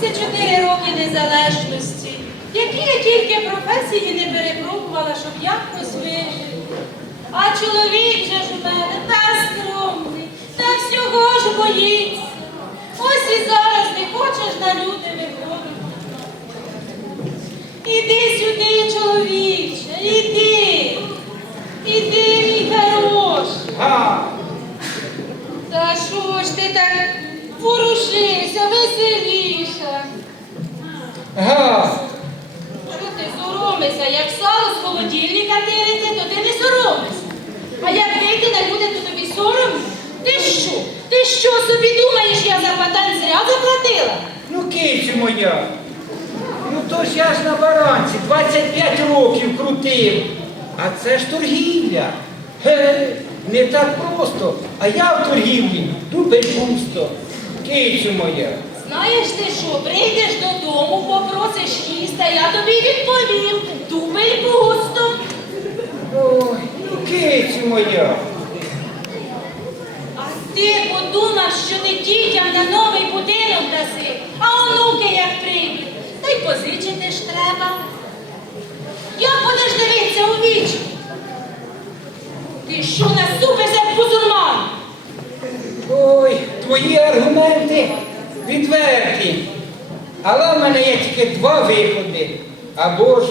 24 роки незалежності. Які я тільки професії не перепробувала, щоб якось вижити. А чоловік же ж у мене та скромний, та всього ж боїться. Ось і зараз не хочеш на люди виходити. Іди сюди, чоловіче, іди. Іди, мій хороший. Та що ж ти так ворушишся, веселіше? га, Що ти соромишся? Як сало з холодильника тириться, то ти не соромишся. А як вийти на люди, то тобі соромно? Ти що? Ти що собі думаєш, я за патент зря заплатила? ну кицю моя. Ну то ж я ж на баранці 25 років крутив. А це ж торгівля. Ге, не так просто. А я в торгівлі дубель пусто. Кицю моя. Знаєш ти що, прийдеш додому, попросиш їсти, а я тобі відповім. Дубель пусто. Ой, ну кицю моя. А ти подумав, що ти дітям на новий будинок даси, а онуки як прийдуть, та й позичити ж треба. Як будеш дивитися у вічі? Ти що наступишся як бузурман? Ой, твої аргументи відверті. Але в мене є тільки два виходи. Або ж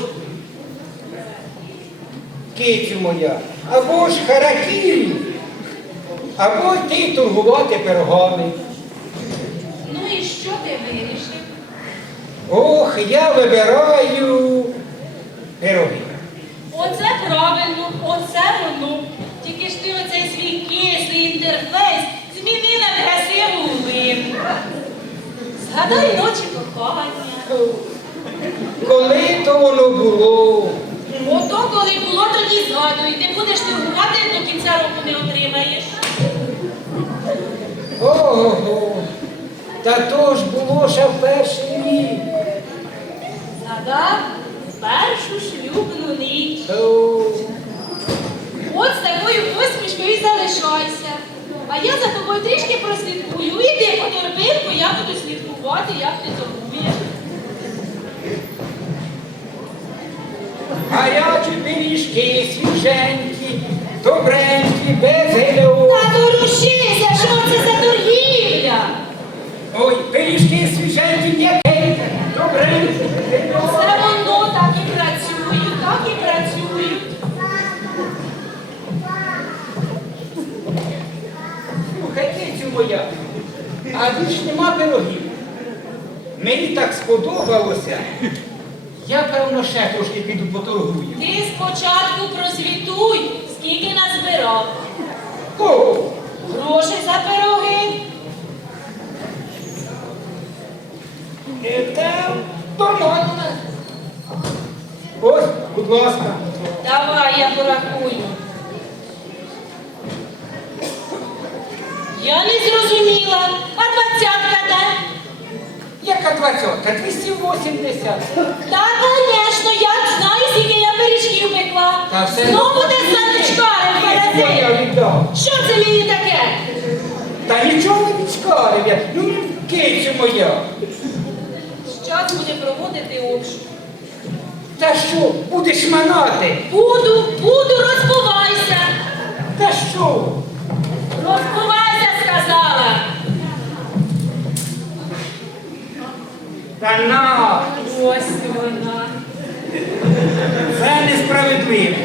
кицю моя, або ж харакірі, або йти торгувати пирогами. Ну і що ти вирішив? Ох, я вибираю пироги. Оце правильно, оце воно. Тільки ж ти оцей свій кислий інтерфейс зміни на красиву улыбку. Згадай ночі кохання. Коли то воно було? Ото коли було, тоді згадуй. Ти будеш торгувати, до кінця року не отримаєш. Ого, та то ж було ще в перший рік. Згадав першу шлюбну ніч. От з такою посмішкою і залишайся. А я за тобою трішки прослідкую. Іди по торбинку, я буду слідкувати, як ти добренькі, без гельового. Та дорушися, що це за торгівля? Ой, пиріжки свіженькі, м'якенькі, добренькі, без гельового. Все воно так і працюють, так і працюють. Слухай, кицю моя, а більш нема пирогів. Мені так сподобалося. Я, певно, ще трошки піду поторгую. Ти спочатку прозвітуй, скільки назбирав. О, Гроші за пироги. це понадно. Ось, будь ласка. Давай, я порахую. Я не зрозуміла. А двадцятка де? Яка двадцятка? 280. Та, звісно, я знаю, скільки я пиріжків пекла. Та все- Знову Кицю перед віддав. Що це мені таке? Та нічого не відчкарив я. Ну, кицю моя. Час буде проводити обшук. Та що, будеш манати? Буду, буду, розбувайся. Та що? Розбувайся, сказала. Та на, Ось вона. це несправедливо.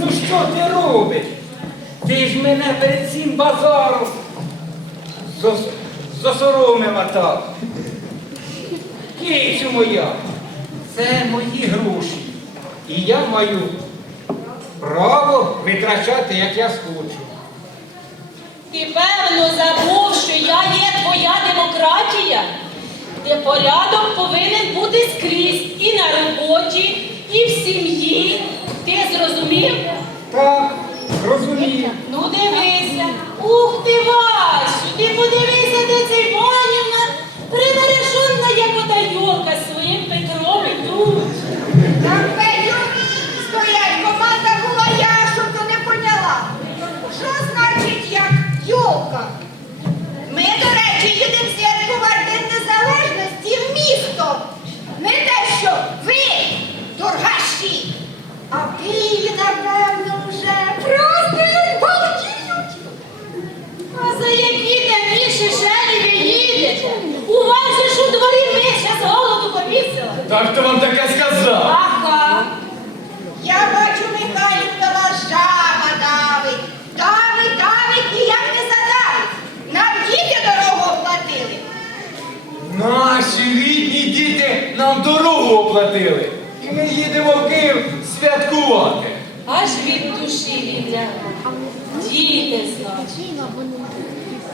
Ну що ти робиш? Ти ж мене перед цим базаром зос- засоромила так. Кицю моя, це мої гроші. І я маю право витрачати, як я схочу. Ти певно забув, що я є твоя демократія, де порядок повинен бути скрізь і на роботі, і в сім'ї. Ти зрозумів? Так, розумію. Ну дивися. Ух ти, Васю, ти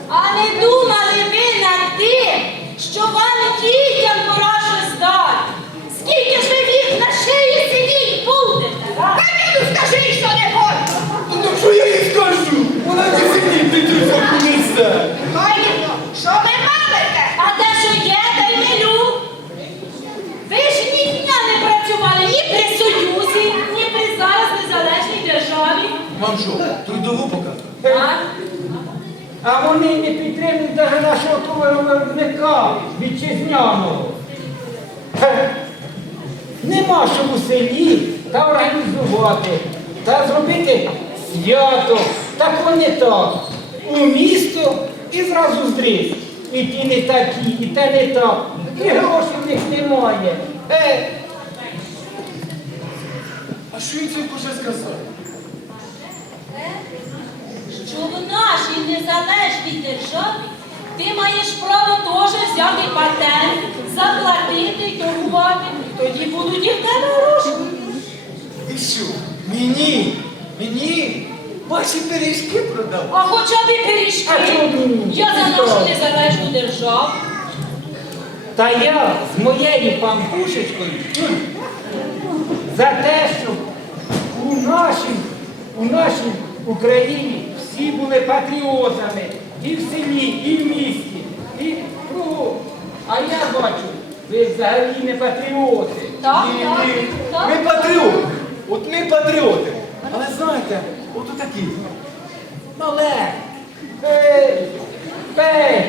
А не думали ви над тим, що вам дітям пора щось дати? Скільки ж ви вік на шиї сидіть будете? а? Камілю, скажи, що не хочу. Ну що я їй скажу? Вона не сидіть, ти тут несе. Камілю, що ви мамите? А те, що є, та й милю. Ви ж ні дня не працювали ні при Союзі, ні при зараз незалежній державі. Вам що, трудову показати? Так? А вони не підтримують навіть нашого товаровиробника вітчизняного. Нема що у селі та організувати, та зробити свято. Так вони так. У місто і зразу здріз. І ті не такі, і те не так. І грошей в них немає. Е, А що він цим хоче сказати? Що в нашій незалежній державі ти маєш право теж взяти патент, заплатити і торгувати. Тоді будуть і в тебе гроші. І що? Мені? Мені? Ваші пиріжки продав? А хоча б і пиріжки. А чому? Я за нашу незалежну державу. Та я з моєю пампушечкою за те, щоб у нашій, у нашій Україні всі були патріотами і в селі, і в місті, і кругом. А я бачу, ви взагалі не патріоти. Так, Ні, так, ні. так. Ми патріоти. От ми патріоти. Але знаєте, от такі. Мале, ей, пей,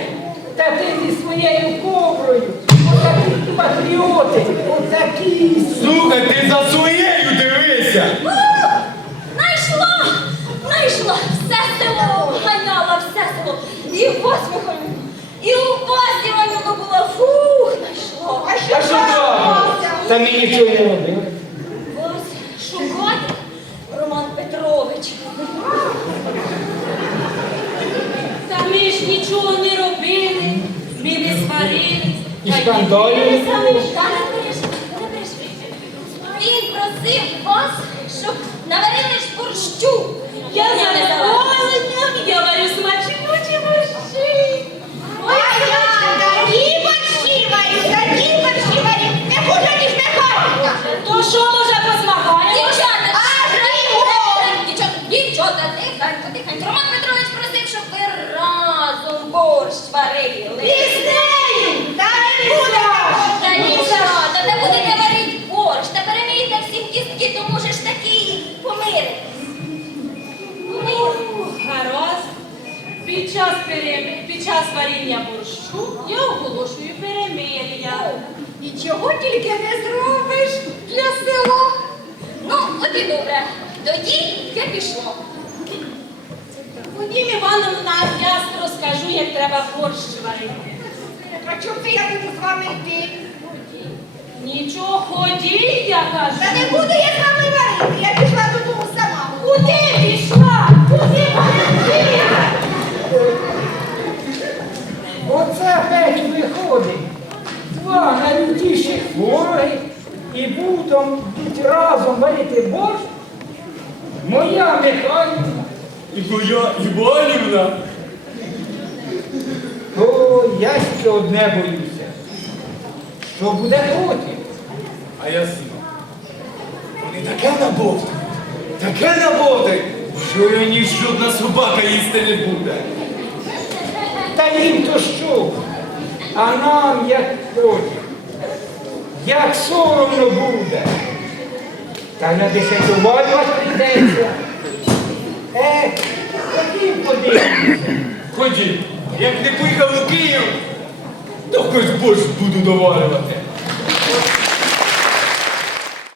та ти зі своєю коброю, отакі патріоти, отакі. Слухай, ти за своєю дивися! Найшла! Найшла! Все село ганяла, все село. І в посміханню, і у посміханню була. Фух, найшла. А що А що нічого не робили. Ось шукати Роман Петрович. Та ми ж нічого не робили, ми не сварились. І скандалів дивилися було. Під час. Під час варіння борщу я оголошую перемир'я. І чого тільки не зробиш для села? Ну, от і добре. Тоді я пішла. Ходім, Івановна, я розкажу, як треба борщ варити. А чому це я буду з вами йти? Нічого, ходіть, я кажу. Та не буду я з вами варити, я пішла додому сама. Куди пішла? Куди полетіла? Оце геть виходить. Два найлютіших вороги і будемо разом варити борщ. Моя Михайлівна. І моя Іванівна. То я тільки одне боюся. Що буде потім? А я сам. Вони таке набовтають, таке набовтають, що і ні жодна собака їсти не буде. Та їм то що? А нам як потім? Як соромно буде? Та на десятувальність прийдеться. Е, ходім подивіться. Ходім, як не поїхав у Київ, то хоч борщ буду доварювати.